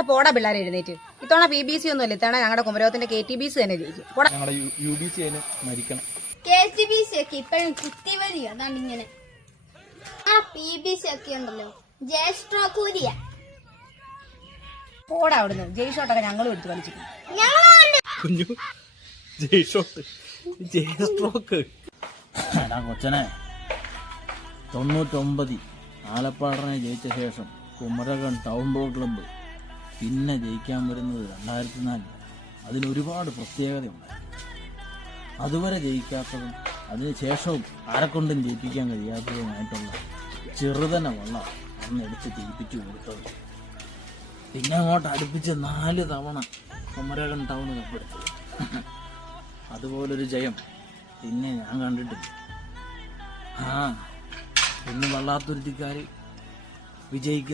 അവിടെ പോടാ പിള്ളേർ എഴുന്നേറ്റ്. ഇത്തവണ PBC ഒന്നുമില്ല, ഇത്തവണ ഞങ്ങളുടെ കുമരകത്തിന്റെ KTBC തന്നെ ജയിക്കും. UBC മരിക്കണം. KTBC ഒക്കെ ഇപ്പഴും കുത്തി വരിക. അതാണ്ട് ഇങ്ങനെ PBC ഒക്കെ ഉണ്ടല്ലോ, ജയസ്ട്രോക്കൂരിയ. പോടാ അവിടുന്ന്. ജയ്ഷോട്ടൊക്കെ ഞങ്ങളും എടുത്ത് കളിച്ചിട്ടുണ്ട്. കുഞ്ഞു ജയ്ഷോട്ട്, ജയസ്ട്രോക്ക്. കൊച്ചനെ 99 ആലപ്പാടനെ ജയിച്ച ശേഷം കുമരകം ടൗൺ ബോൾ ക്ലബ്ബ് പിന്നെ ജയിക്കാൻ വരുന്നത് 2004. അതിനൊരുപാട് പ്രത്യേകതയുണ്ട്. അതുവരെ ജയിക്കാത്തതും അതിനുശേഷവും ആരെക്കൊണ്ടും ജയിപ്പിക്കാൻ കഴിയാത്തതുമായിട്ടുള്ള ചെറുതന വള്ള അന്ന് എടുത്ത് ജയിപ്പിച്ചു കൊടുത്തത്. പിന്നെ അങ്ങോട്ട് അടുപ്പിച്ച് 4 തവണ കുമരകം ടൗൺ കപ്പെടുത്തത്. അതുപോലൊരു ജയം പിന്നെ ഞാൻ കണ്ടിട്ടില്ല. ഇന്ന് വള്ളാത്തുരുത്തിക്കാർ വിജയിക്കുന്ന